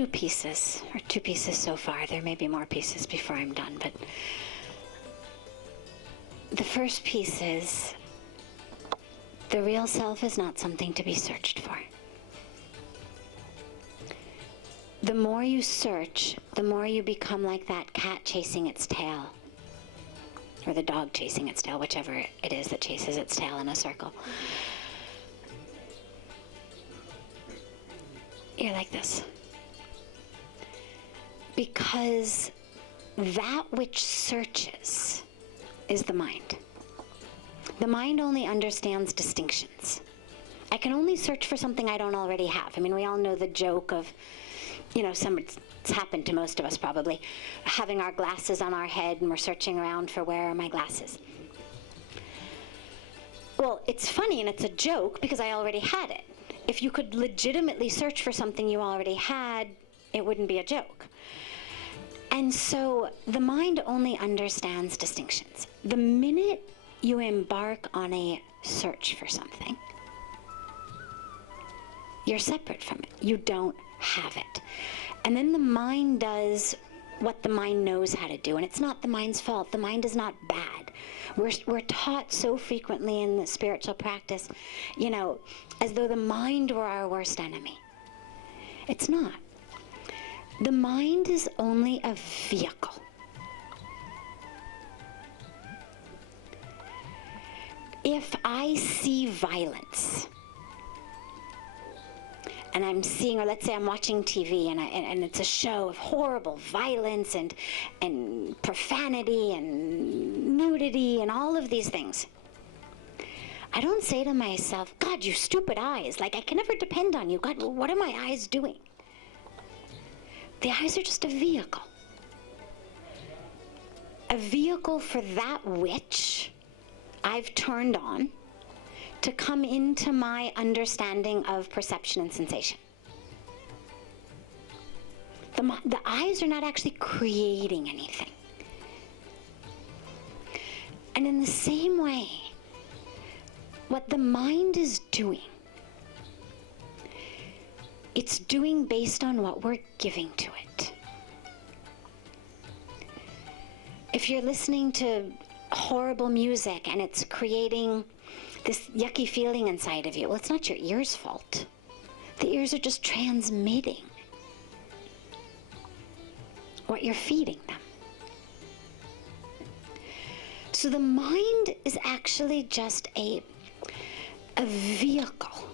two pieces so far. There may be more pieces before I'm done, but the first piece is the real self is not something to be searched for. The more you search, the more you become like that cat chasing its tail, or the dog chasing its tail, whichever it is that chases its tail in a circle. You're like this. Because that which searches is the mind. The mind only understands distinctions. I can only search for something I don't already have. I mean, we all know the joke of, you know, it's happened to most of us probably, having our glasses on our head and we're searching around for where are my glasses. Well, it's funny and it's a joke because I already had it. If you could legitimately search for something you already had, it wouldn't be a joke. And so the mind only understands distinctions. The minute you embark on a search for something, you're separate from it. You don't have it. And then the mind does what the mind knows how to do. And it's not the mind's fault. The mind is not bad. We're taught so frequently in the spiritual practice, you know, as though the mind were our worst enemy. It's not. The mind is only a vehicle. If I see violence, and I'm seeing, or let's say I'm watching TV and it's a show of horrible violence and profanity and nudity and all of these things, I don't say to myself, God, you stupid eyes, like I can never depend on you. God, what are my eyes doing? The eyes are just a vehicle. A vehicle for that which I've turned on to come into my understanding of perception and sensation. The eyes are not actually creating anything. And in the same way, what the mind is doing, it's doing based on what we're giving to it. If you're listening to horrible music and it's creating this yucky feeling inside of you, well, it's not your ears' fault. The ears are just transmitting what you're feeding them. So the mind is actually just a vehicle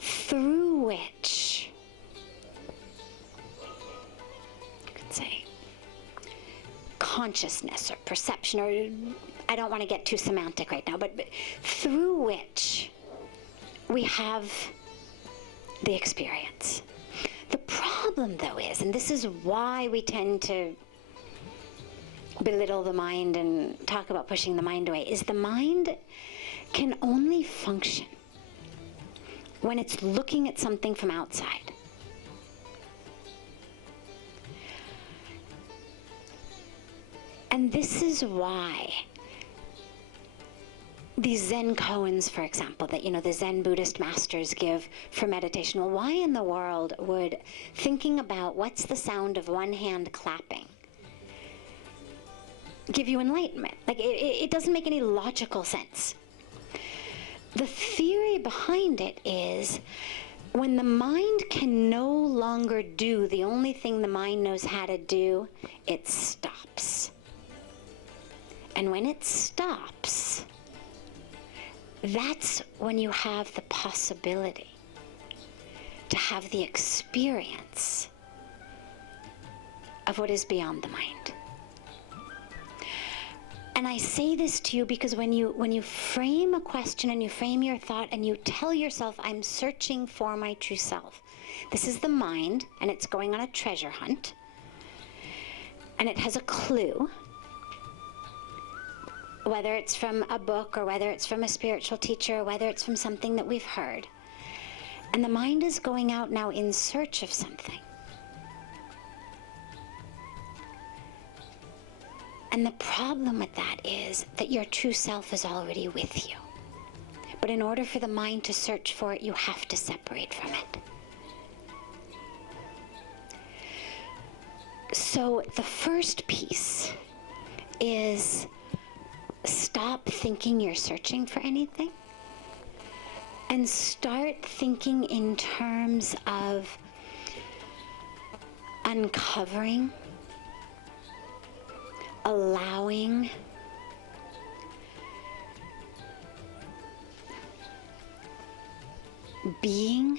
through which, you could say, consciousness or perception, or I don't want to get too semantic right now, but through which we have the experience. The problem, though, is, and this is why we tend to belittle the mind and talk about pushing the mind away, is the mind can only function when it's looking at something from outside. And this is why these Zen koans, for example, that, you know, the Zen Buddhist masters give for meditation. Well, why in the world would thinking about what's the sound of one hand clapping give you enlightenment? Like, it doesn't make any logical sense. The theory behind it is when the mind can no longer do the only thing the mind knows how to do, it stops. And when it stops, that's when you have the possibility to have the experience of what is beyond the mind. And I say this to you because when you frame a question and you frame your thought and you tell yourself, I'm searching for my true self. This is the mind, and it's going on a treasure hunt, and it has a clue, whether it's from a book or whether it's from a spiritual teacher or whether it's from something that we've heard. And the mind is going out now in search of something. And the problem with that is that your true self is already with you. But in order for the mind to search for it, you have to separate from it. So the first piece is stop thinking you're searching for anything and start thinking in terms of uncovering, allowing, being.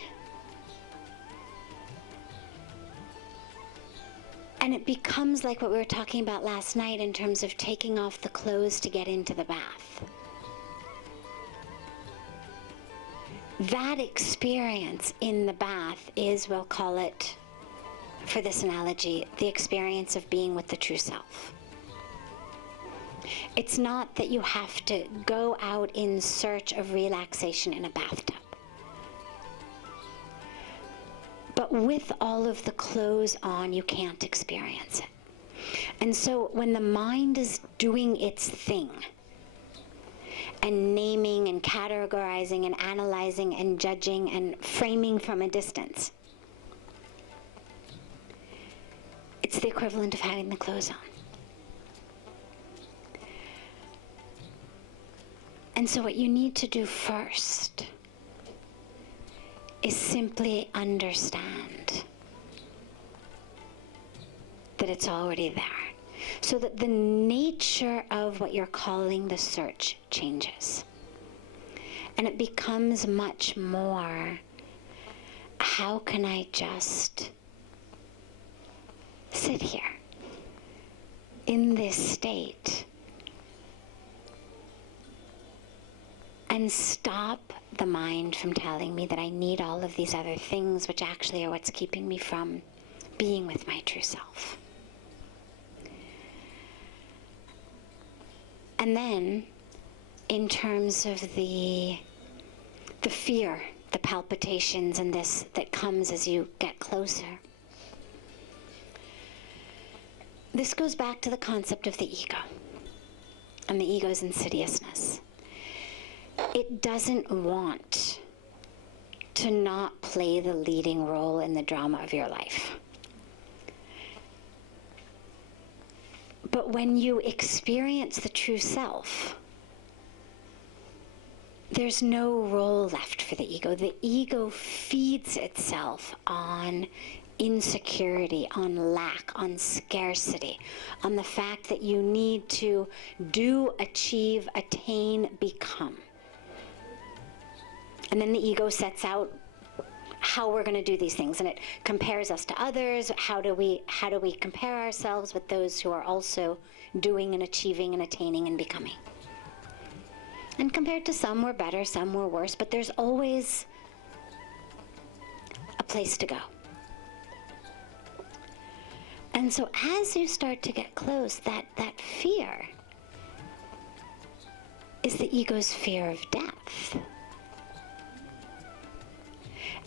And it becomes like what we were talking about last night in terms of taking off the clothes to get into the bath. That experience in the bath is, we'll call it, for this analogy, the experience of being with the true self. It's not that you have to go out in search of relaxation in a bathtub. But with all of the clothes on, you can't experience it. And so when the mind is doing its thing, and naming and categorizing and analyzing and judging and framing from a distance, it's the equivalent of having the clothes on. And so what you need to do first is simply understand that it's already there, so that the nature of what you're calling the search changes. And it becomes much more, how can I just sit here in this state and stop the mind from telling me that I need all of these other things, which actually are what's keeping me from being with my true self. And then, in terms of the fear, the palpitations and this that comes as you get closer, this goes back to the concept of the ego and the ego's insidiousness. It doesn't want to not play the leading role in the drama of your life. But when you experience the true self, there's no role left for the ego. The ego feeds itself on insecurity, on lack, on scarcity, on the fact that you need to do, achieve, attain, become. And then the ego sets out how we're going to do these things, and it compares us to others. How do we compare ourselves with those who are also doing and achieving and attaining and becoming? And compared to some, we're better, some we're worse, but there's always a place to go. And so as you start to get close, that fear is the ego's fear of death.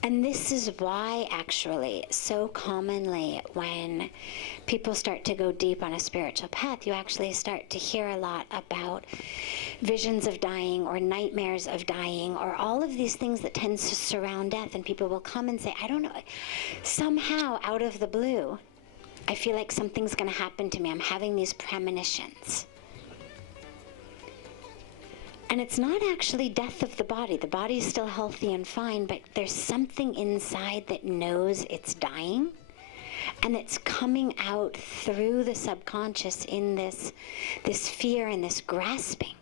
And this is why, actually, so commonly when people start to go deep on a spiritual path, you actually start to hear a lot about visions of dying or nightmares of dying or all of these things that tends to surround death. And people will come and say, I don't know, somehow out of the blue, I feel like something's going to happen to me. I'm having these premonitions. And it's not actually death of the body. The body is still healthy and fine, but there's something inside that knows it's dying, and it's coming out through the subconscious in this fear and this grasping.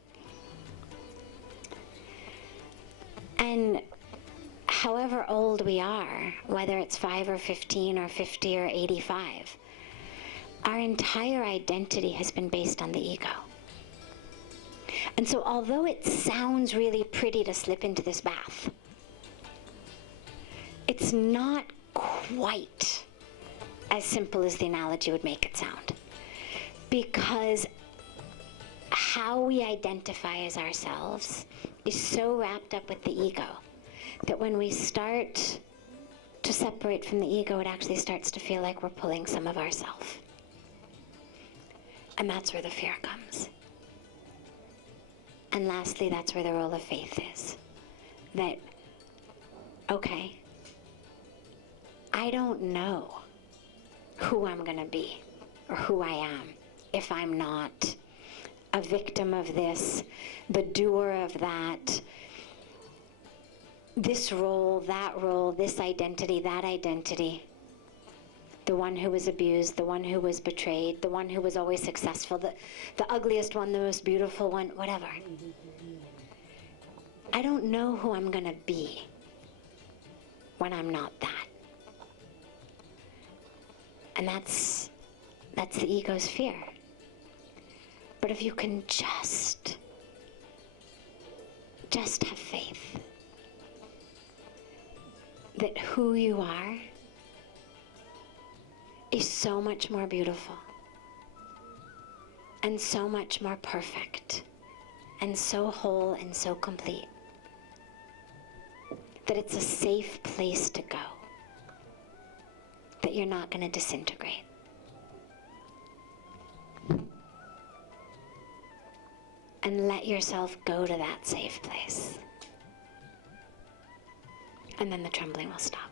And however old we are, whether it's 5 or 15 or 50 or 85, our entire identity has been based on the ego. And so although it sounds really pretty to slip into this bath, it's not quite as simple as the analogy would make it sound. Because how we identify as ourselves is so wrapped up with the ego that when we start to separate from the ego, it actually starts to feel like we're pulling some of ourselves. And that's where the fear comes. And lastly, that's where the role of faith is. That, okay, I don't know who I'm going to be. or who I am if I'm not a victim of this, the doer of that, this role, this identity, that identity, the one who was abused, the one who was betrayed, the one who was always successful, the ugliest one, the most beautiful one, whatever. I don't know who I'm going to be when I'm not that. And that's the ego's fear. But if you can just have faith that who you are is so much more beautiful and so much more perfect and so whole and so complete, that it's a safe place to go, that you're not going to disintegrate. And let yourself go to that safe place. And then the trembling will stop.